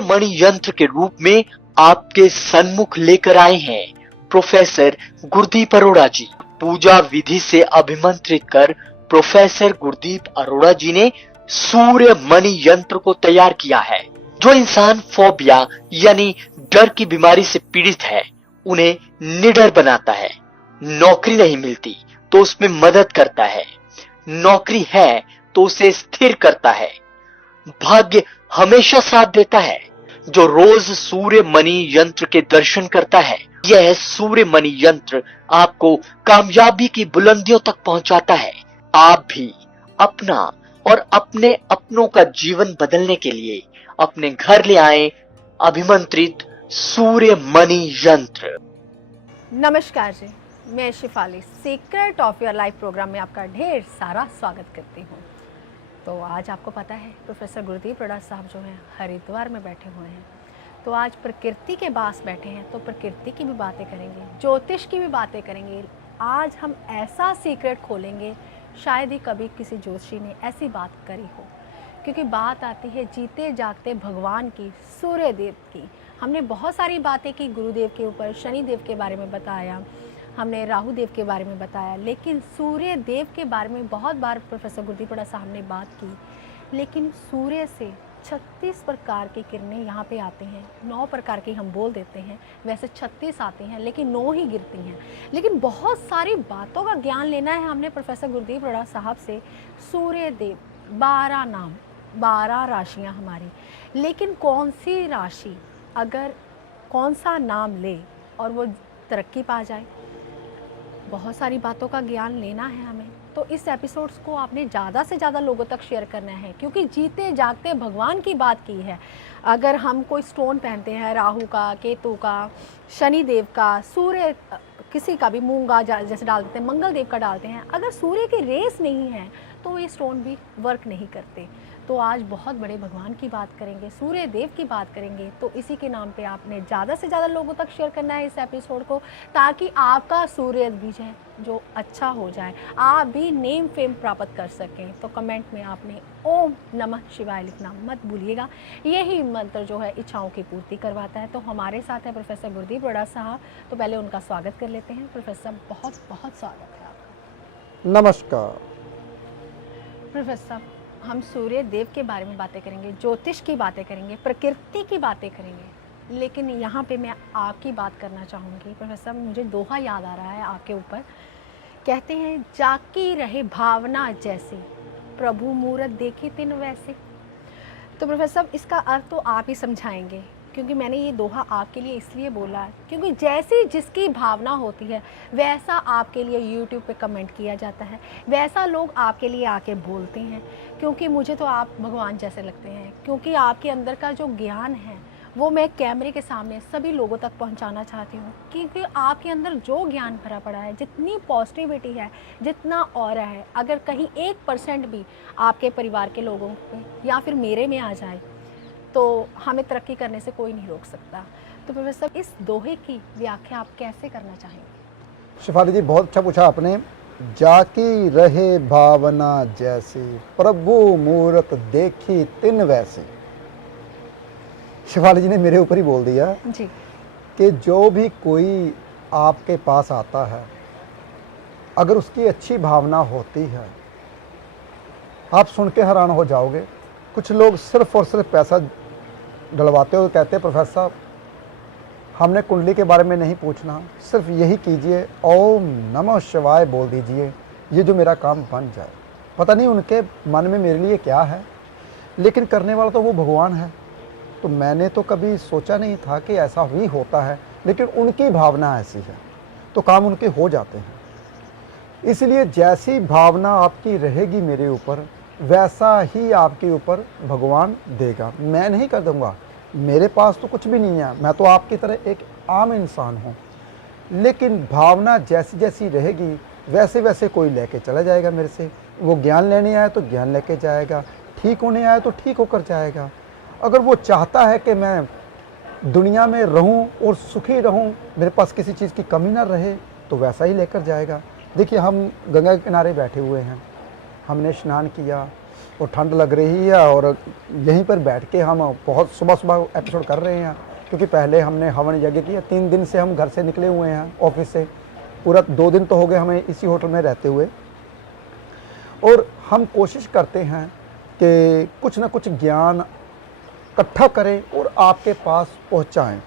सूर्य मणि यंत्र के रूप में आपके सन्मुख लेकर आए हैं प्रोफेसर गुरदीप अरोड़ा जी। पूजा विधि से अभिमंत्रित कर प्रोफेसर गुरदीप अरोड़ा जी ने सूर्य मणि यंत्र को तैयार किया है। जो इंसान फोबिया यानी डर की बीमारी से पीड़ित है, उन्हें निडर बनाता है। नौकरी नहीं मिलती तो उसमें मदद करता है, नौकरी है तो उसे स्थिर करता है। भाग्य हमेशा साथ देता है। जो रोज सूर्य मणि यंत्र के दर्शन करता है, यह सूर्य मणि यंत्र आपको कामयाबी की बुलंदियों तक पहुंचाता है। आप भी अपना और अपने अपनों का जीवन बदलने के लिए अपने घर ले आए अभिमंत्रित सूर्य मणि यंत्र। नमस्कार जी, मैं Shifali secret of your life programme में आपका ढेर सारा स्वागत करती हूँ। तो आज आपको पता है प्रोफेसर गुरदीप अरोड़ा साहब जो हैं हरिद्वार में बैठे हुए हैं। तो आज प्रकृति के पास बैठे हैं, तो प्रकृति की भी बातें करेंगे, ज्योतिष की भी बातें करेंगे। आज हम ऐसा सीक्रेट खोलेंगे, शायद ही कभी किसी ज्योतिषी ने ऐसी बात करी हो, क्योंकि बात आती है जीते जागते भगवान की, सूर्य देव की। हमने बहुत सारी बातें की गुरुदेव के ऊपर, शनि देव के बारे में बताया, हमने राहु देव के बारे में बताया, लेकिन सूर्य देव के बारे में बहुत बार प्रोफेसर गुरदीप अरोड़ा साहब ने बात की। लेकिन सूर्य से 36 प्रकार की किरणें यहाँ पे आती हैं। 9 प्रकार की हम बोल देते हैं, वैसे 36 आती हैं, लेकिन 9 ही गिरती हैं। लेकिन बहुत सारी बातों का ज्ञान लेना है हमने प्रोफेसर गुरदीप अरोड़ा साहब से। सूर्य देव 12 नाम, 12 राशियाँ हमारी, लेकिन कौन सी राशि अगर कौन सा नाम ले और वो तरक्की पा जाए, बहुत सारी बातों का ज्ञान लेना है हमें। तो इस एपिसोड्स को आपने ज़्यादा से ज़्यादा लोगों तक शेयर करना है, क्योंकि जीते जागते भगवान की बात की है। अगर हम कोई स्टोन पहनते हैं, राहु का, केतु का, शनि देव का, सूर्य किसी का भी मूंगा जैसे डाल देते हैं, मंगल देव का डालते हैं, अगर सूर्य की रेस नहीं है तो ये स्टोन भी वर्क नहीं करते। तो आज बहुत बड़े भगवान की बात करेंगे, सूर्य देव की बात करेंगे। तो इसी के नाम पे आपने ज़्यादा से ज़्यादा लोगों तक शेयर करना है इस एपिसोड को, ताकि आपका सूर्य बीज है जो अच्छा हो जाए, आप भी नेम फेम प्राप्त कर सकें। तो कमेंट में आपने ओम नमः शिवाय लिखना मत भूलिएगा। यही मंत्र जो है इच्छाओं की पूर्ति करवाता है। तो हमारे साथ है प्रोफेसर गुरदीप अरोड़ा साहब, तो पहले उनका स्वागत कर लेते हैं। प्रोफेसर बहुत बहुत स्वागत है आपका। नमस्कार प्रोफेसर, हम सूर्य देव के बारे में बातें करेंगे, ज्योतिष की बातें करेंगे, प्रकृति की बातें करेंगे, लेकिन यहाँ पे मैं आपकी बात करना चाहूँगी। प्रोफेसर, मुझे दोहा याद आ रहा है आपके ऊपर। कहते हैं जाकी रहे भावना जैसी, प्रभु मूरत देखी तिन वैसे। तो प्रोफेसर, इसका अर्थ तो आप ही समझाएंगे, क्योंकि मैंने ये दोहा आपके लिए इसलिए बोला क्योंकि जैसी जिसकी भावना होती है वैसा आपके लिए YouTube पे कमेंट किया जाता है, वैसा लोग आपके लिए आके बोलते हैं। क्योंकि मुझे तो आप भगवान जैसे लगते हैं, क्योंकि आपके अंदर का जो ज्ञान है वो मैं कैमरे के सामने सभी लोगों तक पहुंचाना चाहती हूँ। क्योंकि आपके अंदर जो ज्ञान भरा पड़ा है, जितनी पॉजिटिविटी है, जितना ऑरा है, अगर कहीं 1% भी आपके परिवार के लोगों पे या फिर मेरे में आ जाए तो हमें तरक्की करने से कोई नहीं रोक सकता। तो प्रोफेसर, इस दोहे की व्याख्या आप कैसे करना चाहेंगे? शिफाली जी, बहुत अच्छा पूछा आपने। जाकी रहे भावना जैसी, प्रभु मूरत देखी तिन वैसी। शिफाली जी ने मेरे ऊपर ही बोल दिया जी कि जो भी कोई आपके पास आता है, अगर उसकी अच्छी भावना होती है, आप सुन के हैरान हो जाओगे। कुछ लोग सिर्फ और सिर्फ पैसा डलवाते हुए कहते हैं प्रोफेसर साहब हमने कुंडली के बारे में नहीं पूछना, सिर्फ यही कीजिए, ओम नमः शिवाय बोल दीजिए, ये जो मेरा काम बन जाए। पता नहीं उनके मन में मेरे लिए क्या है, लेकिन करने वाला तो वो भगवान है। तो मैंने तो कभी सोचा नहीं था कि ऐसा भी होता है, लेकिन उनकी भावना ऐसी है तो काम उनके हो जाते हैं। इसलिए जैसी भावना आपकी रहेगी मेरे ऊपर, वैसा ही आपके ऊपर भगवान देगा। मैं नहीं कर दूंगा, मेरे पास तो कुछ भी नहीं है, मैं तो आपकी तरह एक आम इंसान हूँ, लेकिन भावना जैसी जैसी रहेगी वैसे वैसे कोई लेके चला जाएगा मेरे से। वो ज्ञान लेने आया तो ज्ञान लेके जाएगा, ठीक होने आया तो ठीक होकर जाएगा। अगर वो चाहता है कि मैं दुनिया में रहूं और सुखी रहूं, मेरे पास किसी चीज़ की कमी ना रहे, तो वैसा ही लेकर जाएगा। देखिए, हम गंगा के किनारे बैठे हुए हैं, हमने स्नान किया, और ठंड लग रही है और यहीं पर बैठ के हम बहुत सुबह सुबह एपिसोड कर रहे हैं, क्योंकि पहले हमने हवन यज्ञ किया। 3 दिन से हम घर से निकले हुए हैं ऑफिस से, पूरा 2 दिन तो हो गए हमें इसी होटल में रहते हुए। और हम कोशिश करते हैं कि कुछ ना कुछ ज्ञान इकट्ठा करें और आपके पास पहुंचाएं।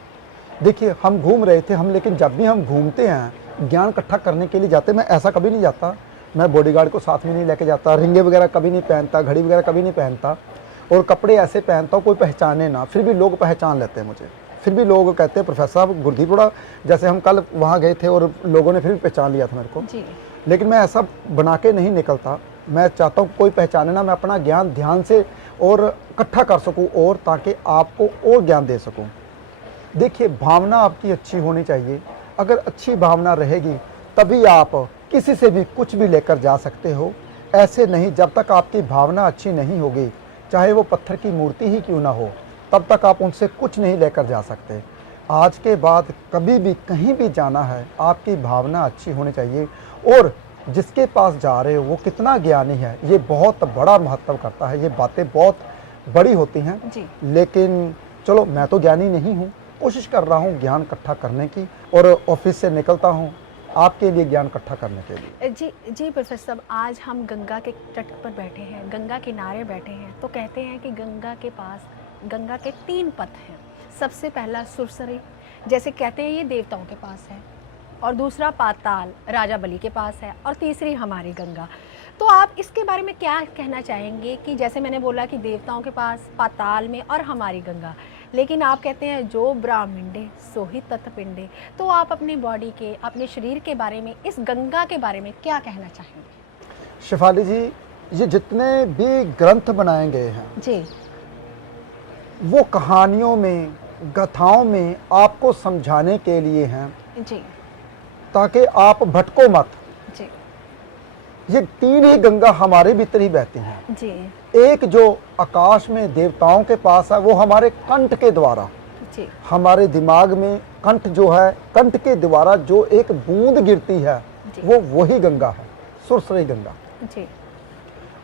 देखिए हम घूम रहे थे, लेकिन जब भी हम घूमते हैं ज्ञान इकट्ठा करने के लिए जाते, मैं ऐसा कभी नहीं जाता, मैं बॉडीगार्ड को साथ में नहीं लेके जाता, रिंगे वगैरह कभी नहीं पहनता, घड़ी वगैरह कभी नहीं पहनता, और कपड़े ऐसे पहनता हूँ कोई पहचाने ना, फिर भी लोग पहचान लेते हैं मुझे। फिर भी लोग कहते हैं प्रोफेसर साहब गुरदीप अरोड़ा, जैसे हम कल वहाँ गए थे और लोगों ने फिर भी पहचान लिया था मेरे को जी। लेकिन मैं ऐसा बना के नहीं निकलता। मैं चाहता हूँ कोई पहचाने ना, मैं अपना ज्ञान ध्यान से और इकट्ठा कर सकूँ, और ताकि आपको और ज्ञान दे सकूँ। देखिए भावना आपकी अच्छी होनी चाहिए, अगर अच्छी भावना रहेगी तभी आप किसी से भी कुछ भी लेकर जा सकते हो। ऐसे नहीं, जब तक आपकी भावना अच्छी नहीं होगी, चाहे वो पत्थर की मूर्ति ही क्यों ना हो, तब तक आप उनसे कुछ नहीं लेकर जा सकते। आज के बाद कभी भी कहीं भी जाना है, आपकी भावना अच्छी होनी चाहिए, और जिसके पास जा रहे हो वो कितना ज्ञानी है ये बहुत बड़ा महत्व करता है। ये बातें बहुत बड़ी होती हैं जी। लेकिन चलो मैं तो ज्ञानी नहीं हूँ, कोशिश कर रहा हूँ ज्ञान इकट्ठा करने की, और ऑफिस से निकलता हूँ आपके लिए ज्ञान इकट्ठा करने के लिए। जी प्रोफेसर साहब, आज हम गंगा के तट पर बैठे हैं, गंगा किनारे बैठे हैं, तो कहते हैं कि गंगा के पास गंगा के 3 पथ हैं। सबसे पहला सुरसरी, जैसे कहते हैं ये देवताओं के पास है, और दूसरा पाताल राजा बलि के पास है, और तीसरी हमारी गंगा। तो आप इसके बारे में क्या कहना चाहेंगे कि जैसे मैंने बोला कि देवताओं के पास, पाताल में, और हमारी गंगा, लेकिन आप कहते हैं जो ब्राह्मण्डे सो ही तत्पिंडे, तो आप अपनी बॉडी के, अपने शरीर के बारे में, इस गंगा के बारे में क्या कहना चाहेंगे? शेफाली जी, ये जितने भी ग्रंथ बनाए गए हैं जी, वो कहानियों में, गाथाओं में आपको समझाने के लिए हैं, जी, ताकि आप भटको मत। जी, ये 3 ही गंगा हमारे भीतर ही बहती हैं। जी, एक जो आकाश में देवताओं के पास है वो हमारे कंठ के द्वारा, जी, हमारे दिमाग में कंठ जो है, कंठ के द्वारा जो एक बूंद गिरती है वो वही गंगा है, सुरसरी गंगा। जी,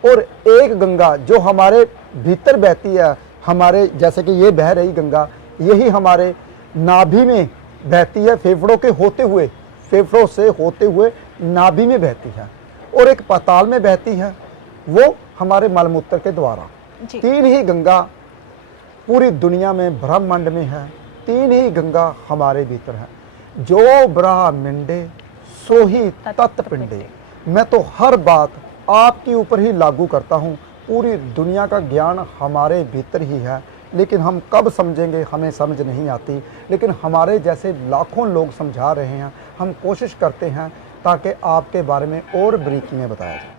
और एक गंगा जो हमारे भीतर बहती है, हमारे जैसे कि ये बह रही गंगा, यही हमारे नाभि में बहती है, फेफड़ों के होते हुए, फेफड़ों से होते हुए नाभि में बहती है, और एक पाताल में बहती है, वो हमारे मलमूत्र के द्वारा। जी। 3 ही गंगा पूरी दुनिया में ब्रह्मांड में है, 3 ही गंगा हमारे भीतर है। जो ब्राह्मण्डे सो ही तत्पिंडे। मैं तो हर बात आपके ऊपर ही लागू करता हूँ। पूरी दुनिया का ज्ञान हमारे भीतर ही है, लेकिन हम कब समझेंगे हमें समझ नहीं आती, लेकिन हमारे जैसे लाखों लोग समझा रहे हैं। हम कोशिश करते हैं ताकि आपके बारे में और बारीकियाँ बताया जाए।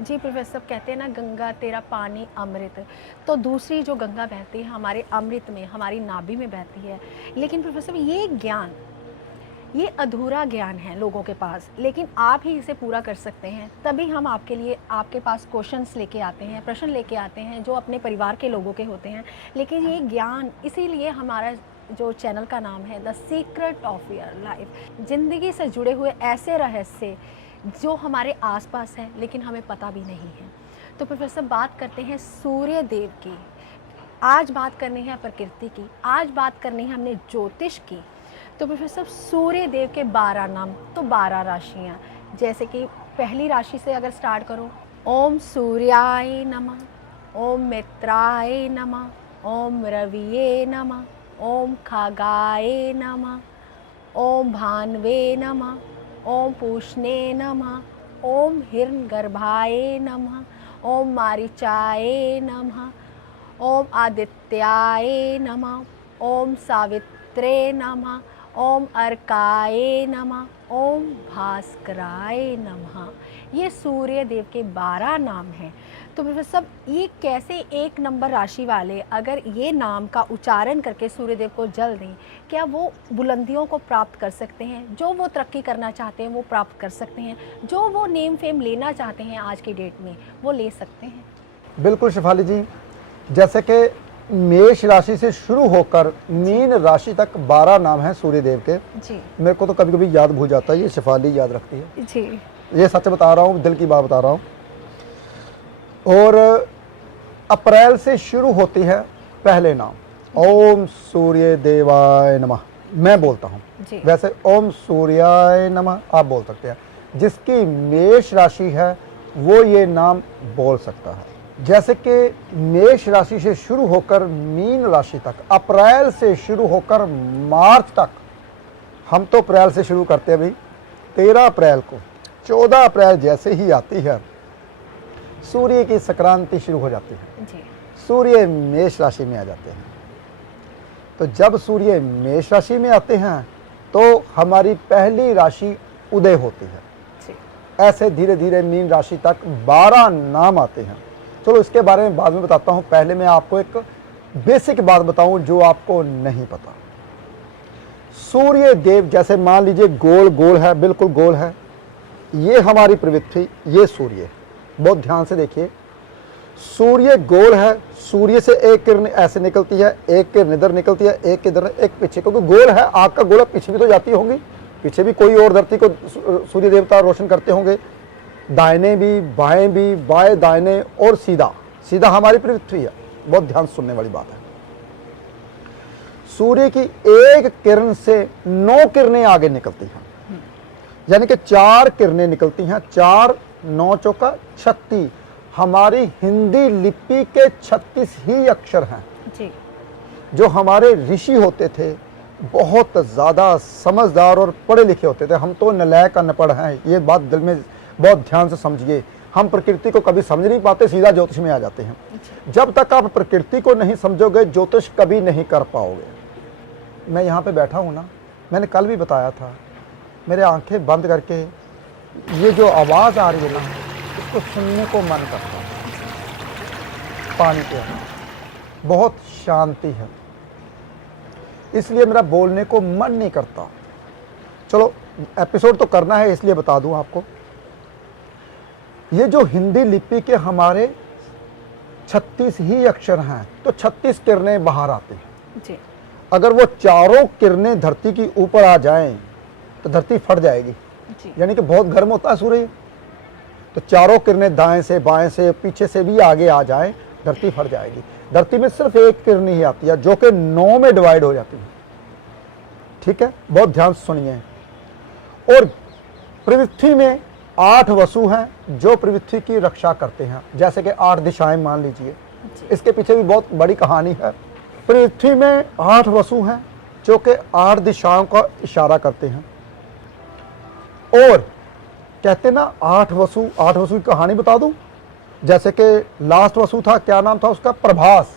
जी प्रोफेसर साहब, कहते हैं ना गंगा तेरा पानी अमृत, तो दूसरी जो गंगा बहती है हमारे अमृत में, हमारी नाभि में बहती है। लेकिन प्रोफेसर साहब ये ज्ञान, ये अधूरा ज्ञान है लोगों के पास, लेकिन आप ही इसे पूरा कर सकते हैं। तभी हम आपके लिए, आपके पास क्वेश्चंस लेके आते हैं, प्रश्न लेके आते हैं जो अपने परिवार के लोगों के होते हैं। लेकिन ये ज्ञान, इसीलिए हमारा जो चैनल का नाम है the secret of your life, ज़िंदगी से जुड़े हुए ऐसे रहस्य जो हमारे आसपास है लेकिन हमें पता भी नहीं है। तो प्रोफेसर बात करते हैं सूर्य देव की, आज बात करनी है प्रकृति की, आज बात करनी है हमने ज्योतिष की। तो प्रोफेसर सूर्य देव के 12 नाम, तो 12 राशियाँ, जैसे कि पहली राशि से अगर स्टार्ट करो, ओम सूर्याय नमः, ओम मित्राय नमः, ओम रविये नमः, ओम खगाय नमः, ओम भान्वे नमः, ओम पूष्णे नमः, ओम हिरण्यगर्भाय नमः, ओम मारीचाय नमः, ओम आदित्याय नमः, ओम सावित्रे नमः, ओम अर्काय नमः, ओम भास्कराय नमः। ये सूर्य देव के 12 नाम हैं। तो प्रोफेसर साहब ये कैसे एक नंबर राशि वाले अगर ये नाम का उच्चारण करके सूर्य देव को जल दें, क्या वो बुलंदियों को प्राप्त कर सकते हैं? जो वो तरक्की करना चाहते हैं वो प्राप्त कर सकते हैं, जो वो नेम फेम लेना चाहते हैं आज की डेट में वो ले सकते हैं? बिल्कुल शेफाली जी, जैसे कि मेष राशि से शुरू होकर मीन राशि तक 12 नाम हैं सूर्यदेव के। जी, मेरे को तो कभी कभी याद भूल जाता है, ये शेफाली याद रखती है। जी, ये सच बता रहा हूँ, दिल की बात बता रहा हूँ। और अप्रैल से शुरू होती है पहले नाम ओम सूर्य देवाय नमः, मैं बोलता हूँ। जी। वैसे ओम सूर्याय नमः आप बोल सकते हैं। जिसकी मेष राशि है वो ये नाम बोल सकता है। जैसे कि मेष राशि से शुरू होकर मीन राशि तक, अप्रैल से शुरू होकर मार्च तक, हम तो अप्रैल से शुरू करते हैं भाई, 13 अप्रैल को, 14 अप्रैल जैसे ही आती है सूर्य की संक्रांति शुरू हो जाती है। जी। सूर्य मेष राशि में आ जाते हैं। तो जब सूर्य मेष राशि में आते हैं तो हमारी पहली राशि उदय होती है। जी। ऐसे धीरे धीरे मीन राशि तक 12 नाम आते हैं। चलो इसके बारे में बाद में बताता हूँ, पहले मैं आपको एक बेसिक बात बताऊं जो आपको नहीं पता। सूर्य देव जैसे मान लीजिए गोल गोल है, बिल्कुल गोल है, ये हमारी पृथ्वी, ये सूर्य, बहुत ध्यान से देखिए। सूर्य गोल है, सूर्य से एक किरण ऐसे निकलती है, एक किरण इधर निकलती है, एक इधर, एक पीछे, क्योंकि गोल है, आग का गोला पीछे भी तो जाती होंगी, पीछे भी कोई और धरती को सूर्य देवता रोशन करते होंगे, दाहिने भी बाएं दाहिने, और सीधा सीधा हमारी पृथ्वी है। बहुत ध्यान सुनने वाली बात है। सूर्य की एक किरण से 9 किरणें आगे निकलती हैं, यानी कि 4 किरणें निकलती हैं, 4 9 चौका 36। हमारी हिंदी लिपि के 36 ही अक्षर हैं। जी। जो हमारे ऋषि होते थे बहुत ज़्यादा समझदार और पढ़े लिखे होते थे, हम तो नलायक अनपढ़ हैं, ये बात दिल में बहुत ध्यान से समझिए। हम प्रकृति को कभी समझ नहीं पाते, सीधा ज्योतिष में आ जाते हैं। जब तक आप प्रकृति को नहीं समझोगे ज्योतिष कभी नहीं कर पाओगे। मैं यहाँ पे बैठा हूँ ना, मैंने कल भी बताया था, मेरे आंखें बंद करके ये जो आवाज़ आ रही है ना, इसको सुनने को मन करता है। पानी के अंदर बहुत शांति है, इसलिए मेरा बोलने को मन नहीं करता। चलो एपिसोड तो करना है, इसलिए बता दूं आपको। ये जो हिंदी लिपि के हमारे 36 ही अक्षर हैं, तो 36 किरणें बाहर आती हैं। जी। अगर वो चारों किरणें धरती की ऊपर आ जाएं तो धरती फट जाएगी। जी। यानी कि बहुत गर्म होता है सूर्य, तो चारों किरणें दाएं से बाएं से पीछे से भी आगे आ जाएं, धरती फट जाएगी। धरती में सिर्फ एक किरण ही आती है जो कि 9 में डिवाइड हो जाती है। ठीक है, बहुत ध्यान से सुनिए। और पृथ्वी में 8 वसु हैं जो पृथ्वी की रक्षा करते हैं, जैसे कि 8 दिशाएं मान लीजिए। इसके पीछे भी बहुत बड़ी कहानी है। पृथ्वी में 8 वसु हैं जो कि 8 दिशाओं का इशारा करते हैं। और कहते ना 8 वसु की कहानी बता दूं। जैसे कि लास्ट वसु था, क्या नाम था उसका, प्रभास।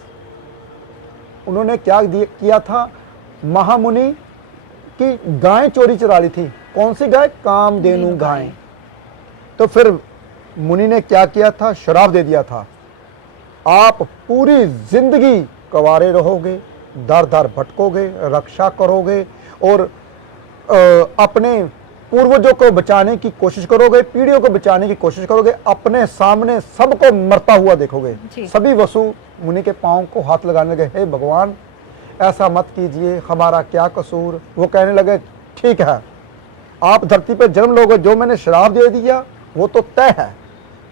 उन्होंने क्या किया था, महामुनि की गाय चोरी चुरा ली थी। कौन सी गाय, कामधेनु गाय। तो फिर मुनि ने क्या किया था, श्राप दे दिया था, आप पूरी जिंदगी कवारे रहोगे, दर दर भटकोगे, रक्षा करोगे और अपने पूर्वजों को बचाने की कोशिश करोगे, पीढ़ियों को बचाने की कोशिश करोगे, अपने सामने सबको मरता हुआ देखोगे। सभी वसु मुनि के पांव को हाथ लगाने लगे, हे भगवान ऐसा मत कीजिए, हमारा क्या कसूर। वो कहने लगे ठीक है, आप धरती पर जन्म लोगे, जो मैंने श्राप दे दिया वो तो तय है,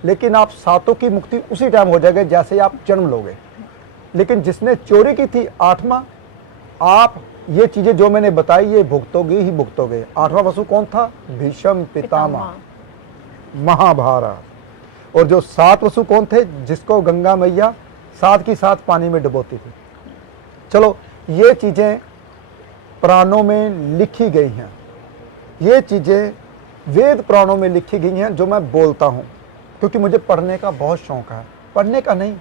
लेकिन आप सातों की मुक्ति उसी टाइम हो जाएगी जैसे आप जन्म लोगे। लेकिन जिसने चोरी की थी 8वां, आप ये चीजें जो मैंने बताई ये भुगतोगे ही भुगतोगे। 8वां वसु कौन था, भीष्म पितामह, महाभारत। और जो 7 वसु कौन थे, जिसको गंगा मैया 7 की 7 पानी में डुबोती थी। चलो ये चीजें पुराणों में लिखी गई हैं, ये चीजें वेद पुराणों में लिखी गई हैं जो मैं बोलता हूँ, क्योंकि मुझे पढ़ने का बहुत शौक है। पढ़ने का नहीं,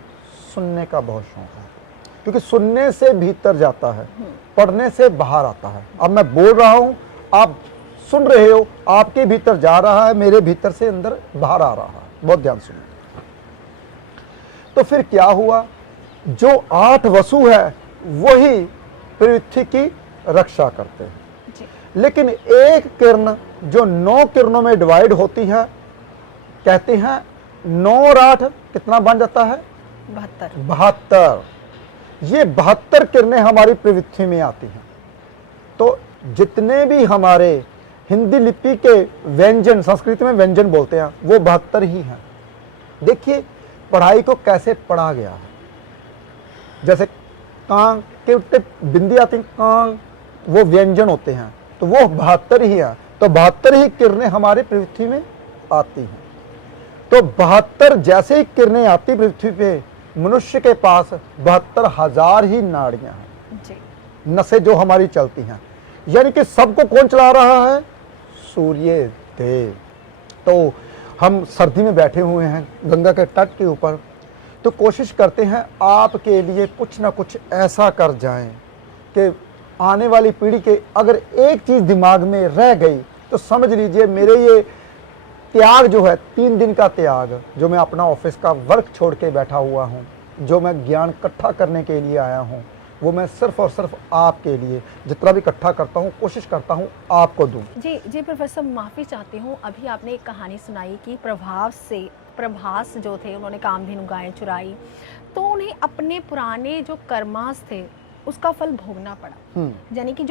सुनने का बहुत शौक है, क्योंकि सुनने से भीतर जाता है, पढ़ने से बाहर आता है। अब मैं बोल रहा हूँ, आप सुन रहे हो, आपके भीतर जा रहा है, मेरे भीतर से अंदर बाहर आ रहा है। बहुत ध्यान सुनिए। तो फिर क्या हुआ, जो 8 वसु है वही पृथ्वी की रक्षा करते हैं। लेकिन एक किरण जो 9 किरणों में डिवाइड होती है, कहते हैं 9 और 8 कितना बन जाता है, 72। ये 72 किरणें हमारी पृथ्वी में आती हैं। तो जितने भी हमारे हिंदी लिपि के व्यंजन, संस्कृत में व्यंजन बोलते हैं, वो 72 ही हैं। देखिए पढ़ाई को कैसे पढ़ा गया है। जैसे कां के उत्ते बिंदी आती, कां वो व्यंजन होते हैं, तो वो 72 ही है, तो 72 ही किरणें हमारे पृथ्वी में आती हैं। तो 72 जैसे ही किरणें आती पृथ्वी पे, मनुष्य के पास 72,000 ही नाड़ियां हैं जी। नसें जो हमारी चलती हैं। यानी कि सबको कौन चला रहा है? सूर्य देव। तो हम सर्दी में बैठे हुए हैं गंगा के तट के ऊपर, तो कोशिश करते हैं आपके लिए कुछ ना कुछ ऐसा कर जाएं कि आने वाली पीढ़ी के अगर एक चीज़ दिमाग में रह गई तो समझ लीजिए मेरे ये त्याग जो है, 3 दिन का त्याग, जो मैं अपना ऑफिस का वर्क छोड़ के बैठा हुआ हूँ, जो मैं ज्ञान इकट्ठा करने के लिए आया हूँ, वो मैं सिर्फ और सिर्फ आपके लिए जितना भी इकट्ठा करता हूँ कोशिश करता हूँ आपको दूँ। जी जी प्रोफेसर, माफ़ी चाहती हूँ, अभी आपने एक कहानी सुनाई कि प्रभास जो थे उन्होंने कामधेनु गायें चुराई, तो उन्हें अपने पुराने जो कर्मास थे उसका फल भोगना पड़ा। यानी कि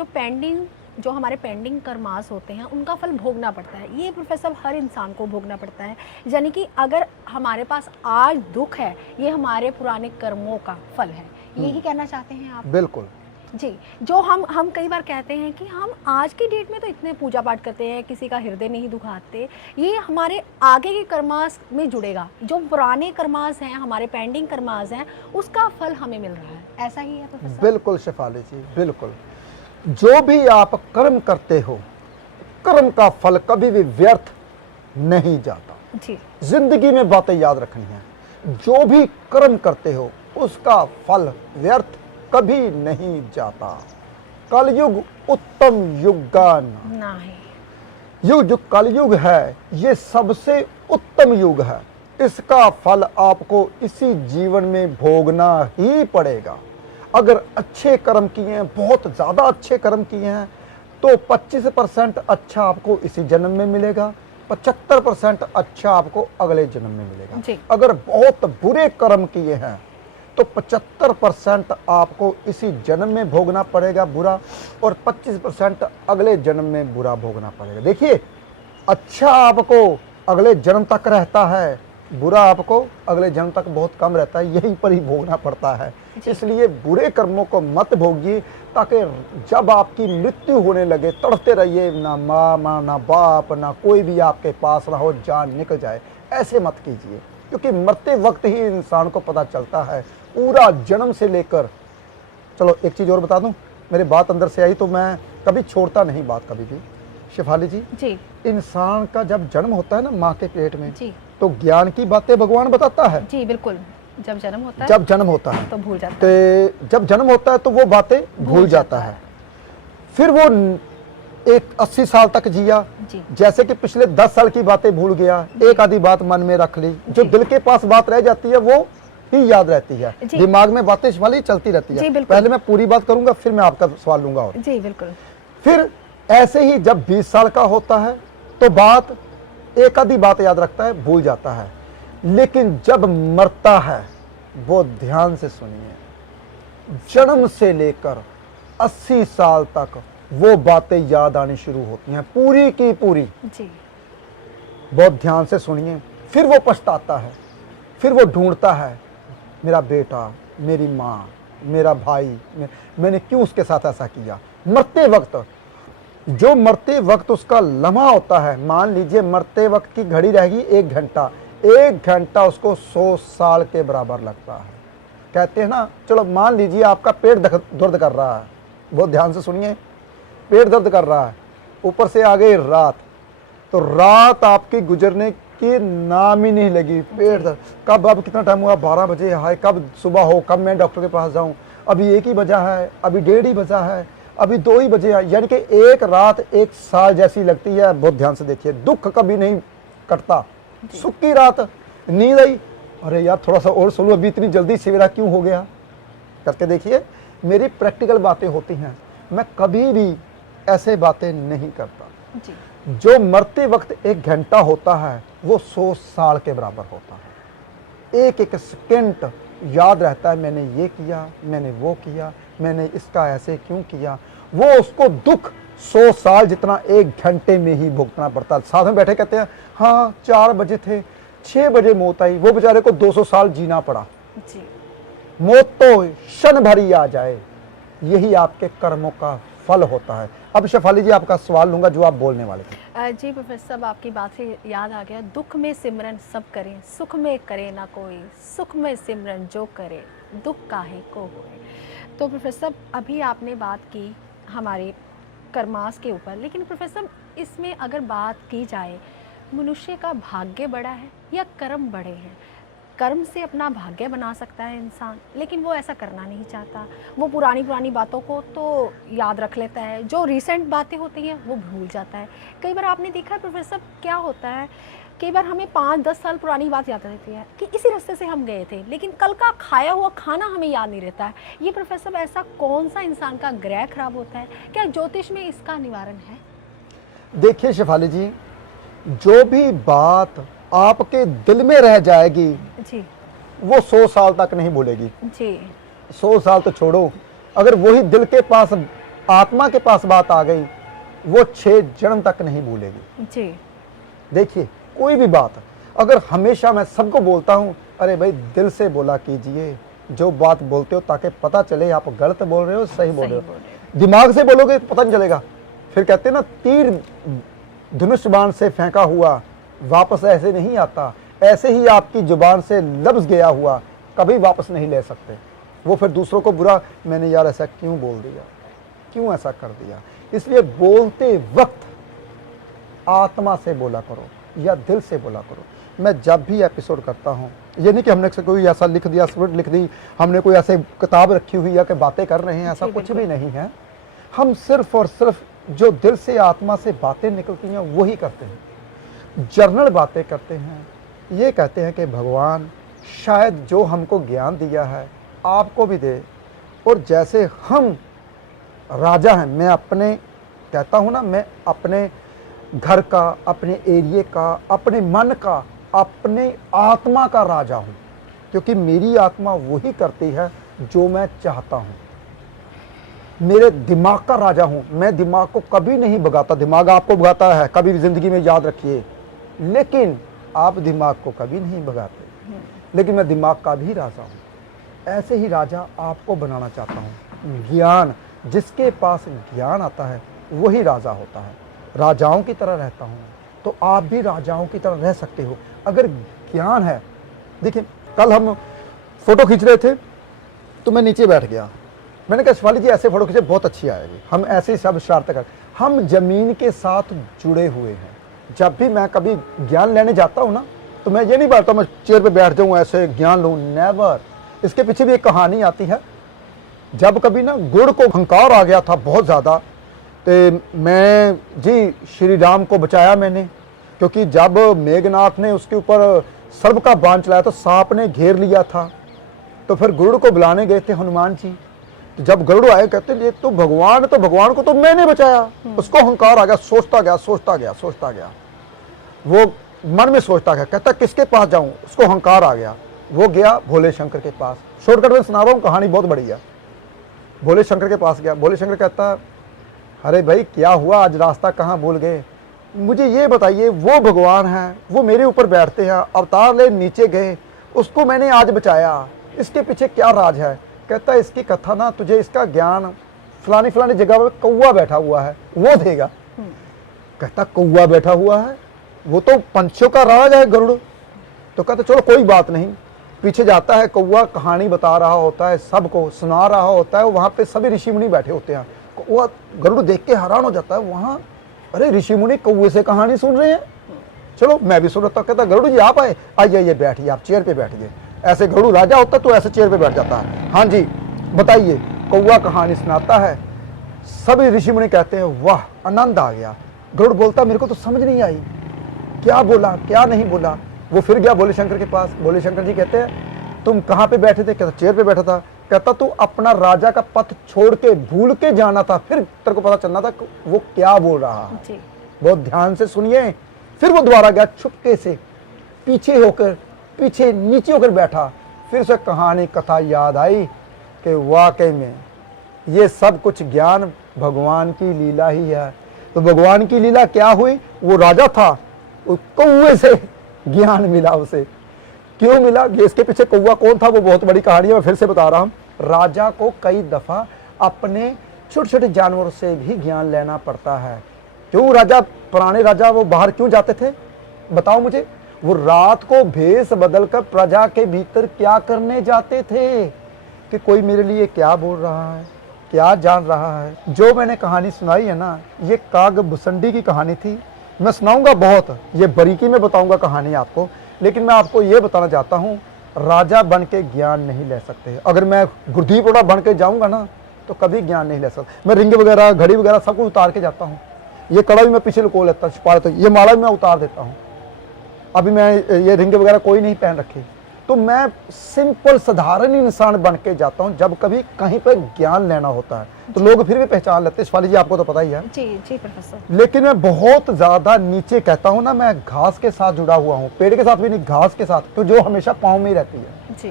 जो हमारे पेंडिंग कर्मास होते हैं उनका फल भोगना पड़ता है। ये प्रोफेसर हर इंसान को भोगना पड़ता है। यानी कि अगर हमारे पास आज दुख है, ये हमारे पुराने कर्मों का फल है, यही कहना चाहते हैं आप? बिल्कुल जी। जो हम कई बार कहते हैं कि हम आज की डेट में तो इतने पूजा पाठ करते हैं, किसी का हृदय नहीं दुखाते, ये हमारे आगे के कर्मास में जुड़ेगा। जो पुराने कर्मास हैं, हमारे पेंडिंग कर्मास हैं, उसका फल हमें मिल रहा है। ऐसा ही है प्रोफेसर? बिल्कुल शेफाली जी, बिल्कुल। जो भी आप कर्म करते हो, कर्म का फल कभी भी व्यर्थ नहीं जाता। जी। जिंदगी में बातें याद रखनी है, जो भी कर्म करते हो उसका फल व्यर्थ कभी नहीं जाता। कलयुग उत्तम युग का नहीं। युग जो कलयुग है ये सबसे उत्तम युग है। इसका फल आपको इसी जीवन में भोगना ही पड़ेगा। अगर अच्छे कर्म किए हैं, बहुत ज़्यादा अच्छे कर्म किए हैं, तो 25% अच्छा आपको इसी जन्म में मिलेगा, 75% अच्छा आपको अगले जन्म में मिलेगा। जी। अगर बहुत बुरे कर्म किए हैं तो 75% आपको इसी जन्म में भोगना पड़ेगा बुरा, और 25% अगले जन्म में बुरा भोगना पड़ेगा। देखिए, अच्छा आपको अगले जन्म तक रहता है, बुरा आपको अगले जन्म तक बहुत कम रहता है, यहीं पर ही भोगना पड़ता है। इसलिए बुरे कर्मों को मत भोगिए, ताकि जब आपकी मृत्यु होने लगे तड़पते रहिए, ना माँ ना बाप ना कोई भी आपके पास ना हो, जान निकल जाए। ऐसे मत कीजिए, क्योंकि मरते वक्त ही इंसान को पता चलता है पूरा जन्म से लेकर। चलो एक चीज़ और बता दूं, मेरी बात अंदर से आई तो मैं कभी छोड़ता नहीं बात कभी भी। शेफाली जी, इंसान का जब जन्म होता है ना माँ के पेट में जी, तो ज्ञान की बातें भगवान बताता है। जी बिल्कुल। जब जन्म होता है तो भूल जाता है। जब जन्म होता है तो वो बातें भूल जाता है। फिर वो एक 80 साल तक जिया, जैसे कि पिछले 10 साल की बातें भूल गया, एक आधी बात मन में रख ली, जो दिल के पास बात रह जाती है वो ही याद रहती है। दिमाग में बातें वाली चलती रहती है। पहले मैं पूरी बात करूंगा, फिर मैं आपका सवाल लूंगा। और जी बिल्कुल। फिर ऐसे ही जब 20 साल का होता है तो बात एक आधी बात याद रखता है, भूल जाता है। लेकिन जब मरता है, वो ध्यान से सुनिए, जन्म से लेकर 80 साल तक वो बातें याद आनी शुरू होती हैं, पूरी की पूरी जी। बहुत ध्यान से सुनिए। फिर वो पछताता है, फिर वो ढूंढता है, मेरा बेटा, मेरी माँ, मेरा भाई, मैंने क्यों उसके साथ ऐसा किया। मरते वक्त, जो मरते वक्त उसका लम्हा होता है, मान लीजिए मरते वक्त की घड़ी रहेगी 1 घंटा, 1 घंटा उसको 100 साल के बराबर लगता है। कहते हैं ना, चलो मान लीजिए आपका पेट दर्द कर रहा है, बहुत ध्यान से सुनिए, पेट दर्द कर रहा है, ऊपर से आ गई रात, तो रात आपकी गुजरने की नाम ही नहीं लगी। पेट दर्द, कब, अब कितना टाइम हुआ, 12 बजे, हाय कब सुबह हो, कब मैं डॉक्टर के पास जाऊं, अभी 1 ही बजा है, अभी 1:30 ही बजा है, अभी 2 ही बजे है। यानी कि एक रात 1 साल जैसी लगती है। बहुत ध्यान से देखिए, दुख कभी नहीं कटता। सुख की रात, नींद आई, अरे यार थोड़ा सा और सो लूं, अभी इतनी जल्दी सवेरा क्यों हो गया, करके देखिए। मेरी प्रैक्टिकल बातें होती हैं, मैं कभी भी ऐसे बातें नहीं करता जी। जो मरते वक्त 1 घंटा होता है वो 100 साल के बराबर होता है। एक एक सेकंड याद रहता है, मैंने ये किया, मैंने वो किया, मैंने इसका ऐसे क्यों किया। वो उसको दुख 100 साल जितना 1 घंटे में ही भुगतना पड़ता है। साथ में बैठे कहते हैं हाँ 4 बजे थे, 6 बजे मौत आई, वो बेचारे को 200 साल जीना पड़ा। जी। मौत तो क्षण भर ही आ जाए, यही आपके कर्मों का फल होता है। अब शेफाली जी आपका सवाल लूंगा जो आप बोलने वाले थे। जी प्रोफेसर साहब, आपकी बात से याद आ गया, दुख में सिमरन सब करें, सुख में करे ना कोई, सुख में सिमरन जो करे, दुख काहे को होए। तो प्रोफेसर साहब, अभी आपने बात की हमारे कर्मास के ऊपर, लेकिन प्रोफेसर साहब इसमें अगर बात की जाए, मनुष्य का भाग्य बड़ा है या कर्म बड़े हैं? कर्म से अपना भाग्य बना सकता है इंसान, लेकिन वो ऐसा करना नहीं चाहता। वो पुरानी बातों को तो याद रख लेता है, जो रीसेंट बातें होती हैं वो भूल जाता है। कई बार आपने देखा है प्रोफेसर क्या होता है, कई बार हमें 5-10 साल पुरानी बात याद रहती है कि इसी रास्ते से हम गए थे, लेकिन कल का खाया हुआ खाना हमें याद नहीं रहता है। ये प्रोफेसर ऐसा कौन सा इंसान का ग्रह खराब होता है? क्या ज्योतिष में इसका निवारण है? देखिए शेफाली जी, जो भी बात आपके दिल में रह जाएगी जी, वो 100 साल तक नहीं भूलेगी। जी, 100 साल तो छोड़ो, अगर वही दिल के पास, आत्मा के पास बात आ गई, वो 6 जन्म तक नहीं भूलेगी। जी। देखिए कोई भी बात, अगर हमेशा मैं सबको बोलता हूँ, अरे भाई दिल से बोला कीजिए जो बात बोलते हो, ताकि पता चले आप गलत बोल रहे हो सही बोल रहे हो। दिमाग से बोलोगे तो पता नहीं चलेगा। फिर कहते हैं ना, तीर धनुष बाण से फेंका हुआ वापस ऐसे नहीं आता, ऐसे ही आपकी जुबान से लफ्ज़ गया हुआ कभी वापस नहीं ले सकते। वो फिर दूसरों को बुरा, मैंने यार ऐसा क्यों बोल दिया, क्यों ऐसा कर दिया। इसलिए बोलते वक्त आत्मा से बोला करो या दिल से बोला करो। मैं जब भी एपिसोड करता हूँ, ये नहीं कि हमने कोई ऐसा लिख दिया, स्क्रिप्ट लिख दी, हमने कोई ऐसे किताब रखी हुई है कि बातें कर रहे हैं, ऐसा कुछ भी नहीं है। हम सिर्फ और सिर्फ जो दिल से आत्मा से बातें निकलती हैं वही करते हैं, जर्नल बातें करते हैं। ये कहते हैं कि भगवान शायद जो हमको ज्ञान दिया है आपको भी दे, और जैसे हम राजा हैं, मैं अपने कहता हूँ ना, मैं अपने घर का, अपने एरिए का, अपने मन का, अपने आत्मा का राजा हूँ, क्योंकि मेरी आत्मा वही करती है जो मैं चाहता हूँ। मेरे दिमाग का राजा हूँ, मैं दिमाग को कभी नहीं भगाता। दिमाग आपको भगाता है कभी भी ज़िंदगी में, याद रखिए, लेकिन आप दिमाग को कभी नहीं भगाते। लेकिन मैं दिमाग का भी राजा हूँ। ऐसे ही राजा आपको बनाना चाहता हूँ। ज्ञान, जिसके पास ज्ञान आता है वही राजा होता है। राजाओं की तरह रहता हूँ, तो आप भी राजाओं की तरह रह सकते हो अगर ज्ञान है। देखिए कल हम फोटो खींच रहे थे तो मैं नीचे बैठ गया, मैंने कहा शिवाली जी ऐसे फोटो खींचे, बहुत अच्छी आएगी, हम ऐसे ही सब शरारत कर। हम जमीन के साथ जुड़े हुए हैं। जब भी मैं कभी ज्ञान लेने जाता हूँ ना, तो मैं ये नहीं बोलता मैं चेयर पे बैठ जाऊँ ऐसे ज्ञान लूँ, नेवर। इसके पीछे भी एक कहानी आती है। जब कभी ना गुड़ को हंकार आ गया था बहुत ज़्यादा, तो मैं जी श्री राम को बचाया मैंने, क्योंकि जब मेघनाथ ने उसके ऊपर सर्प का बाण चलाया तो सांप ने घेर लिया था। तो फिर गरुड़ को बुलाने गए थे हनुमान जी। तो जब गरुड़ आए, कहते ये तो भगवान को तो मैंने बचाया। उसको अहंकार आ गया, सोचता गया, वो मन में सोचता गया, कहता किसके पास जाऊं, उसको अहंकार आ गया। वो गया भोले शंकर के पास। शॉर्टकट में सुना रहा हूं, कहानी बहुत बड़ी है। भोले शंकर के पास गया। भोले शंकर कहता, अरे भाई क्या हुआ, आज रास्ता कहाँ भूल गए, मुझे ये बताइए। वो भगवान है, वो मेरे ऊपर बैठते हैं, अवतार ले नीचे गए, उसको मैंने आज बचाया, इसके पीछे क्या राज है। कहता इसकी कथा ना तुझे, इसका ज्ञान फलानी फलानी जगह पर कौवा बैठा हुआ है वो देगा। कहता कौवा बैठा हुआ है, वो तो पंछियों का राज है गरुड़। तो कहता चलो कोई बात नहीं। पीछे जाता है, कौवा कहानी बता रहा होता है, सबको सुना रहा होता है। वहाँ पे सभी ऋषि मुनि बैठे होते हैं। वो गरुड़ देख के हैरान हो जाता है, वहाँ अरे ऋषि मुनि कौवे से कहानी सुन रहे हैं, चलो मैं भी सुन रहा था। कहता गरुड़ जी आप आए, आइए बैठिए, आप चेयर पे बैठिए। ऐसे गरुड़ राजा होता तो ऐसे चेयर पे बैठ जाता है। हाँ जी बताइए। कौवा कहानी सुनाता है, सभी ऋषि मुनि कहते हैं वाह आनंद आ गया। गरुड़ बोलता मेरे को तो समझ नहीं आई, क्या बोला क्या नहीं बोला। वो फिर गया भोले शंकर के पास। भोले शंकर जी कहते हैं तुम कहाँ पे बैठे थे। कहता चेयर पे बैठा था। कहता तू अपना राजा का पथ छोड़ के भूल के जाना था, फिर तेरे को पता चलना था वो क्या बोल रहा है। बहुत ध्यान से सुनिए। फिर वो दोबारा गया चुपके से, पीछे होकर, पीछे नीचे होकर बैठा। फिर उसे कहानी कथा याद आई कि वाकई में ये सब कुछ ज्ञान भगवान की लीला ही है। तो भगवान की लीला क्या हुई, वो राजा था, कौवे से ज्ञान मिला उसे। क्यों मिला, ये इसके पीछे कौवा कौन था वो बहुत बड़ी कहानी है, मैं फिर से बता रहा हूँ। राजा को कई दफा अपने छोटे छोटे जानवरों से भी ज्ञान लेना पड़ता है। क्यों राजा, पुराने राजा वो बाहर क्यों जाते थे, बताओ मुझे। वो रात को भेष बदलकर प्रजा के भीतर क्या करने जाते थे, कि कोई मेरे लिए क्या बोल रहा है, क्या जान रहा है। जो मैंने कहानी सुनाई है ना, ये काग भुसंडी की कहानी थी। मैं सुनाऊंगा बहुत, ये बारीकी में बताऊंगा कहानी आपको, लेकिन मैं आपको ये बताना चाहता हूँ, राजा बन के ज्ञान नहीं ले सकते। अगर मैं गुरदीप अरोड़ा बन के जाऊंगा ना तो कभी ज्ञान नहीं ले सकता। मैं रिंग वगैरह, घड़ी वगैरह सब कुछ उतार के जाता हूँ। ये कड़ा भी मैं पीछे लुको लेता हूँ, छुपा लेता हूँ, ये माला भी मैं उतार देता हूँ। अभी मैं ये रिंग वगैरह कोई नहीं पहन रखी, तो मैं सिंपल साधारण इंसान बन के जाता हूँ। जब कभी कहीं पर ज्ञान लेना होता है तो लोग फिर भी पहचान लेते हैं। शिफाली जी आपको तो पता ही है। जी जी प्रोफेसर। लेकिन मैं बहुत ज्यादा नीचे कहता हूँ ना, मैं घास के साथ जुड़ा हुआ हूँ, पेड़ के साथ भी नहीं, घास के साथ, तो जो हमेशा पाँव में ही रहती है। जी।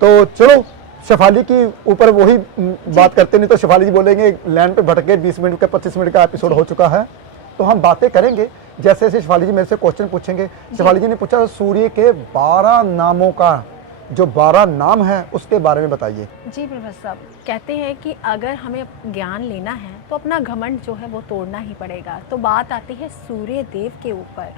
तो चलो शेफाली की ऊपर वही बात करते, नहीं तो शेफाली जी बोलेंगे लाइन पे भटके 20 मिनट का 25 मिनट का एपिसोड हो चुका है। तो हम बातें करेंगे जैसे जैसे शेफाली जी मेरे से क्वेश्चन पूछेंगे। शेफाली जी ने पूछा सूर्य के 12 नामों का, जो 12 नाम है उसके बारे में बताइए। जी प्रोफेसर, कहते हैं कि अगर हमें ज्ञान लेना है तो अपना घमंड जो है वो तोड़ना ही पड़ेगा। तो बात आती है सूर्य देव के ऊपर।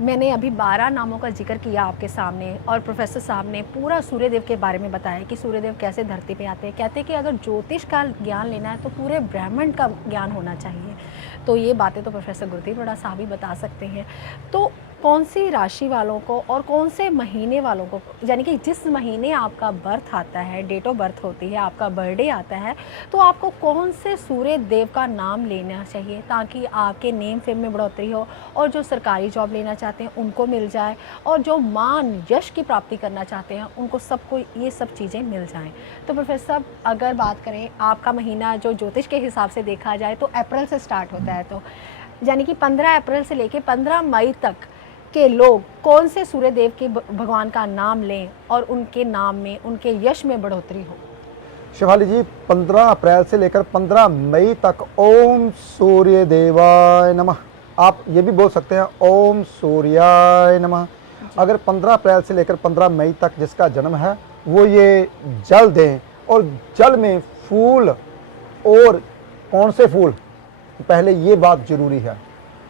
मैंने अभी 12 नामों का जिक्र किया आपके सामने, और प्रोफेसर साहब ने पूरा सूर्यदेव के बारे में बताया कि सूर्यदेव कैसे धरती पे आते हैं। कहते हैं कि अगर ज्योतिष का ज्ञान लेना है तो पूरे ब्रह्मांड का ज्ञान होना चाहिए। तो ये बातें तो प्रोफेसर गुरदीप अरोड़ा साहब ही बता सकते हैं। तो कौन सी राशि वालों को और कौन से महीने वालों को, यानी कि जिस महीने आपका बर्थ आता है, डेट ऑफ बर्थ होती है, आपका बर्थडे आता है, तो आपको कौन से सूर्य देव का नाम लेना चाहिए ताकि आपके नेम फेम में बढ़ोतरी हो, और जो सरकारी जॉब लेना चाहते हैं उनको मिल जाए, और जो मान यश की प्राप्ति करना चाहते हैं उनको सबको ये सब चीज़ें मिल जाएं। तो प्रोफेसर साहब अगर बात करें, आपका महीना जो ज्योतिष के हिसाब से देखा जाए तो अप्रैल से स्टार्ट होता है, तो यानी कि 15 अप्रैल से लेकर 15 मई तक के लोग कौन से सूर्य देव के भगवान का नाम लें और उनके नाम में, उनके यश में बढ़ोतरी हो। शिवाली जी 15 अप्रैल से लेकर 15 मई तक ओम सूर्य देवाय नमः, आप ये भी बोल सकते हैं ओम सूर्याय नमः। अगर 15 अप्रैल से लेकर 15 मई तक जिसका जन्म है वो ये जल दें, और जल में फूल, और कौन से फूल, पहले ये बात जरूरी है,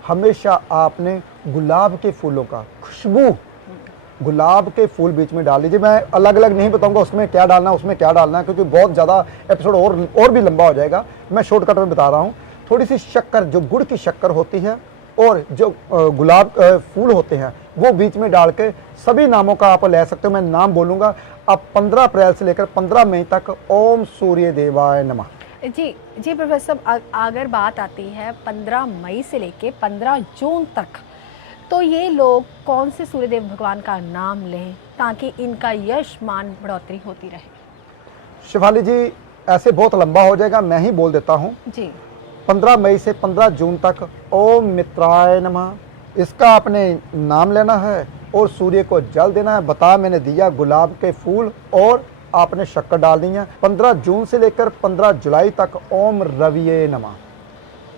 हमेशा आपने गुलाब के फूलों का, खुशबू गुलाब के फूल बीच में डाल लीजिए। मैं अलग अलग नहीं बताऊंगा उसमें क्या डालना है, उसमें क्या डालना है, क्योंकि बहुत ज़्यादा एपिसोड और भी लंबा हो जाएगा। मैं शॉर्टकट में बता रहा हूँ। थोड़ी सी शक्कर, जो गुड़ की शक्कर होती है, और जो गुलाब फूल होते हैं वो बीच में डाल के सभी नामों का आप ले सकते हो। मैं नाम बोलूँगा। अब 15 अप्रैल से लेकर 15 मई तक ओम सूर्य देवाय नमः। जी जी प्रोफेसर, अगर बात आती है 15 मई से लेके 15 जून तक, तो ये लोग कौन से सूर्यदेव भगवान का नाम लें ताकि इनका यश मान बढ़ोतरी होती रहे। शिवाली जी ऐसे बहुत लंबा हो जाएगा, मैं ही बोल देता हूँ जी। 15 मई से 15 जून तक ओम मित्राय नमः, इसका आपने नाम लेना है और सूर्य को जल देना है। बता मैंने दिया, गुलाब के फूल और आपने शक्कर डाल दी है। 15 जून से लेकर 15 जुलाई तक ओम रविये नमः।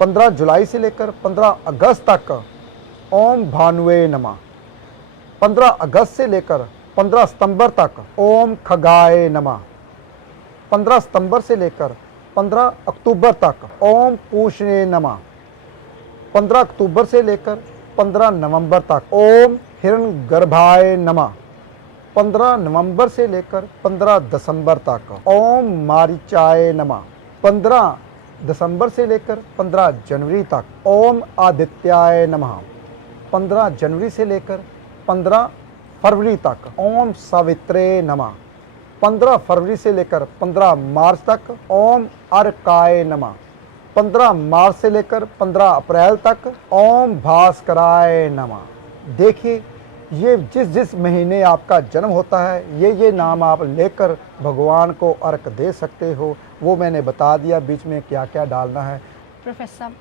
15 जुलाई से लेकर 15 अगस्त तक ओम भानुए नमः। 15 अगस्त से लेकर 15 सितंबर तक ओम खगाए नमः। 15 सितंबर से लेकर 15 अक्टूबर तक ओम पूषणे नमः। 15 अक्टूबर से लेकर 15 नवंबर तक ओम हिरण्यगर्भाय नमः। 15 नवंबर से लेकर 15 दिसंबर तक ओम मारीचाय नमः। 15 दिसंबर से लेकर 15 जनवरी तक ओम आदित्याय नमः। 15 जनवरी से लेकर 15 फरवरी तक ओम सावित्रे नमः। 15 फरवरी से लेकर 15 मार्च तक ओम अर्काय नमः। 15 मार्च से लेकर 15 अप्रैल तक ओम भास्कराय नमः। देखिए, ये जिस जिस महीने आपका जन्म होता है ये नाम आप लेकर भगवान को अर्घ दे सकते हो। वो मैंने बता दिया बीच में क्या क्या डालना है। प्रोफेसर,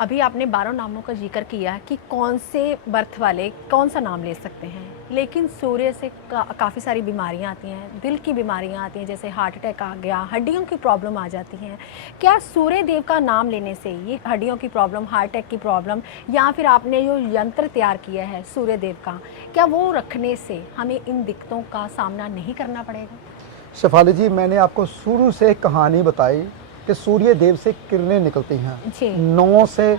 अभी आपने 12 नामों का जिक्र किया कि कौन से बर्थ वाले कौन सा नाम ले सकते हैं, लेकिन सूर्य से काफ़ी सारी बीमारियां आती हैं, दिल की बीमारियां आती हैं, जैसे हार्ट अटैक आ गया, हड्डियों की प्रॉब्लम आ जाती हैं। क्या सूर्य देव का नाम लेने से ये हड्डियों की प्रॉब्लम, हार्ट अटैक की प्रॉब्लम, या फिर आपने जो यंत्र तैयार किया है सूर्य देव का, क्या वो रखने से हमें इन दिक्कतों का सामना नहीं करना पड़ेगा? शेफाली जी, मैंने आपको शुरू से एक कहानी बताई कि सूर्य देव से किरणें निकलती हैं, जी। 9 से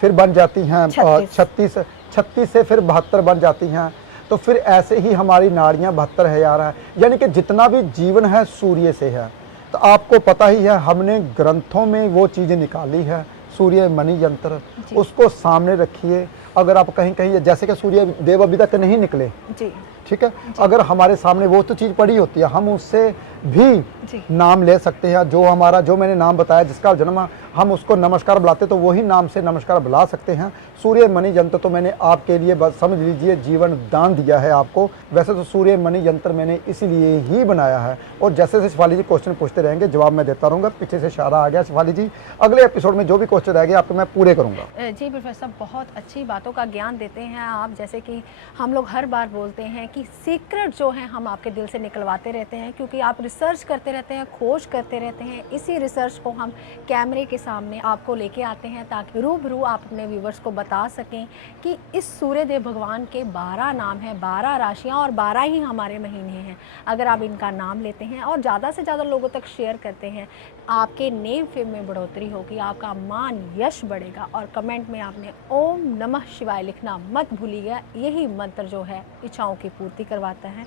फिर बन जाती हैं 36 से फिर 72 बन जाती हैं। तो फिर ऐसे ही हमारी नाड़ियाँ 72,000 हैं, यानी कि जितना भी जीवन है सूर्य से है। तो आपको पता ही है, हमने ग्रंथों में वो चीज़ें निकाली है, सूर्य मणि यंत्र, उसको सामने रखिए। अगर आप कहीं कहीं, जैसे कि सूर्य देव अभी तक नहीं निकले, जी, ठीक है, अगर हमारे सामने वो तो चीज़ पड़ी होती है, हम उससे भी नाम ले सकते हैं। जो मैंने नाम बताया, जिसका जन्म हम उसको नमस्कार बुलाते, तो वही नाम से नमस्कार बुला सकते हैं। सूर्य मणि यंत्र तो मैंने आपके लिए, बस समझ लीजिए, जीवन दान दिया है आपको। वैसे तो सूर्य मणि यंत्र मैंने इसीलिए ही बनाया है। और जैसे जैसे शिफाली जी क्वेश्चन पूछते रहेंगे, जवाब मैं देता रहूँगा। पीछे से इशारा आ गया शिफाली जी, अगले एपिसोड में जो भी क्वेश्चन रहेंगे आपको मैं पूरे करूँगा। जी प्रोफेसर, बहुत अच्छी बातों का ज्ञान देते हैं आप। जैसे कि हम लोग हर बार बोलते हैं कि सीक्रेट जो है हम आपके दिल से निकलवाते रहते हैं, क्योंकि आप रिसर्च करते रहते हैं, खोज करते रहते हैं। इसी रिसर्च को हम कैमरे के सामने आपको लेके आते हैं, ताकि रूबरू आप अपने व्यूवर्स को बता सकें कि इस सूर्यदेव भगवान के 12 नाम हैं, 12 राशियाँ और 12 ही हमारे महीने हैं। अगर आप इनका नाम लेते हैं और ज़्यादा से ज़्यादा लोगों तक शेयर करते हैं, आपके नेम फेम में बढ़ोतरी होगी, आपका मान यश बढ़ेगा। और कमेंट में आपने ओम नमः शिवाय लिखना मत भूलिएगा। यही मंत्र जो है इच्छाओं की पूर्ति करवाता है।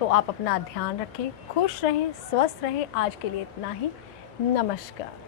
तो आप अपना ध्यान रखें, खुश रहें, स्वस्थ रहें। आज के लिए इतना ही। नमस्कार।